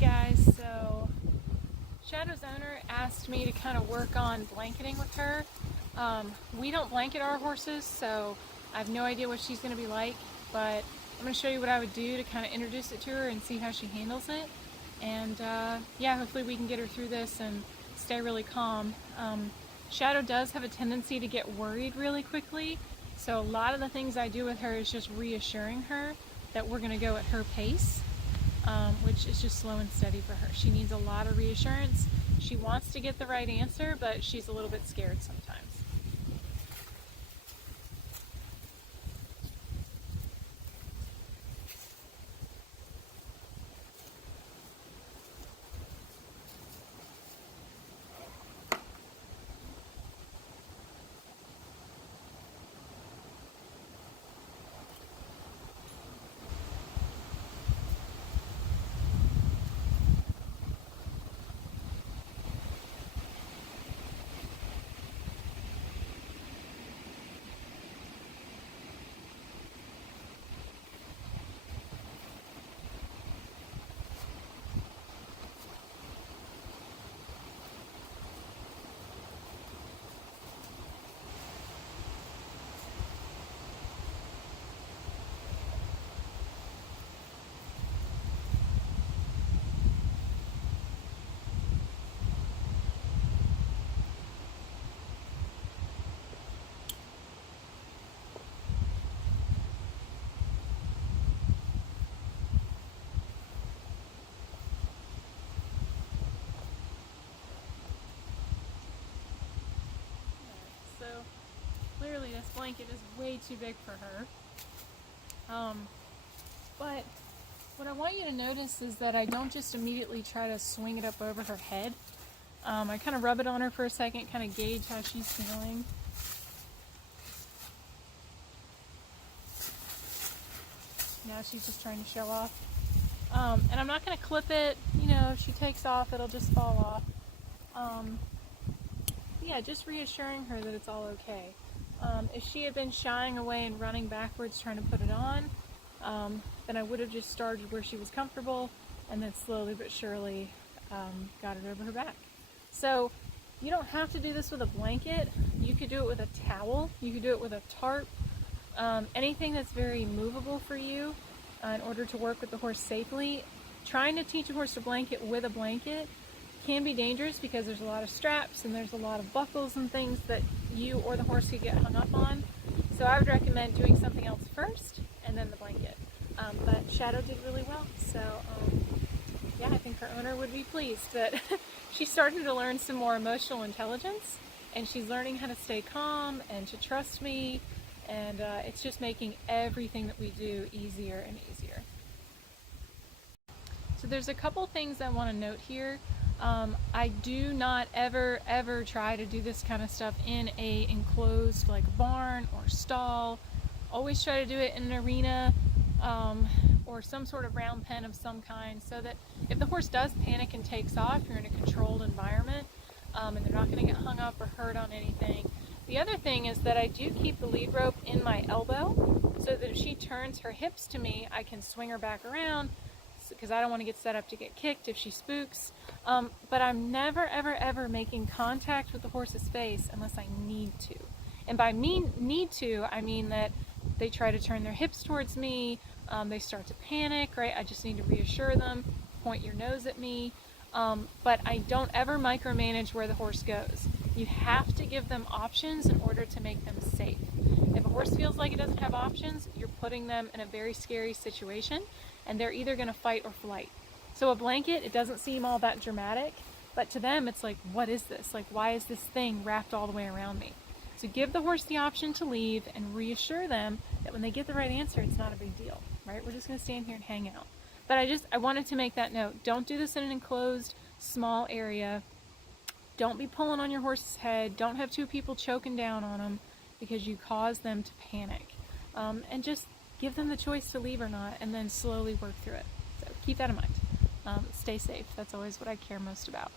Guys, so Shadow's owner asked me to kind of work on blanketing with her. We don't blanket our horses, so I have no idea what she's going to be like, but I'm going to show you what I would do to kind of introduce it to her and see how she handles it. And yeah, hopefully we can get her through this and stay really calm. Shadow does have a tendency to get worried really quickly, so a lot of the things I do with her is just reassuring her that we're going to go at her pace. Which is just slow and steady for her. She needs a lot of reassurance. She wants to get the right answer, but she's a little bit scared sometimes. So clearly this blanket is way too big for her. But what I want you to notice is that I don't just immediately try to swing it up over her head. I kind of rub it on her for a second, kind of gauge how she's feeling. Now she's just trying to show off. And I'm not going to clip it, you know, if she takes off, it'll just fall off. Yeah, just reassuring her that it's all okay. If she had been shying away and running backwards trying to put it on, then I would have just started where she was comfortable and then slowly but surely got it over her back. So you don't have to do this with a blanket. You could do it with a towel. You could do it with a tarp. Anything that's very movable for you in order to work with the horse safely. Trying to teach a horse to blanket with a blanket can be dangerous because there's a lot of straps and there's a lot of buckles and things that you or the horse could get hung up on. So I would recommend doing something else first and then the blanket. But Shadow did really well, so yeah, I think her owner would be pleased that she's starting to learn some more emotional intelligence and she's learning how to stay calm and to trust me, and it's just making everything that we do easier and easier. So there's a couple things I want to note here. I do not ever try to do this kind of stuff in a enclosed like barn or stall. Always try to do it in an arena or some sort of round pen of some kind, so that if the horse does panic and takes off, you're in a controlled environment and they're not going to get hung up or hurt on anything. The other thing is that I do keep the lead rope in my elbow so that if she turns her hips to me, I can swing her back around, because I don't want to get set up to get kicked if she spooks. But I'm never ever making contact with the horse's face unless I need to. And by need to, I mean that they try to turn their hips towards me, they start to panic, right? I just need to reassure them, point your nose at me. But I don't ever micromanage where the horse goes. You have to give them options in order to make them safe. If a horse feels like it doesn't have options, you're putting them in a very scary situation, and they're either going to fight or flight. So a blanket, it doesn't seem all that dramatic, but to them it's like, what is this? Like, why is this thing wrapped all the way around me? So give the horse the option to leave and reassure them that when they get the right answer, it's not a big deal, right? We're just going to stand here and hang out. But I wanted to make that note. Don't do this in an enclosed, small area. Don't be pulling on your horse's head. Don't have two people choking down on them because you cause them to panic. And just give them the choice to leave or not, and then slowly work through it. So keep that in mind. Stay safe. That's always what I care most about.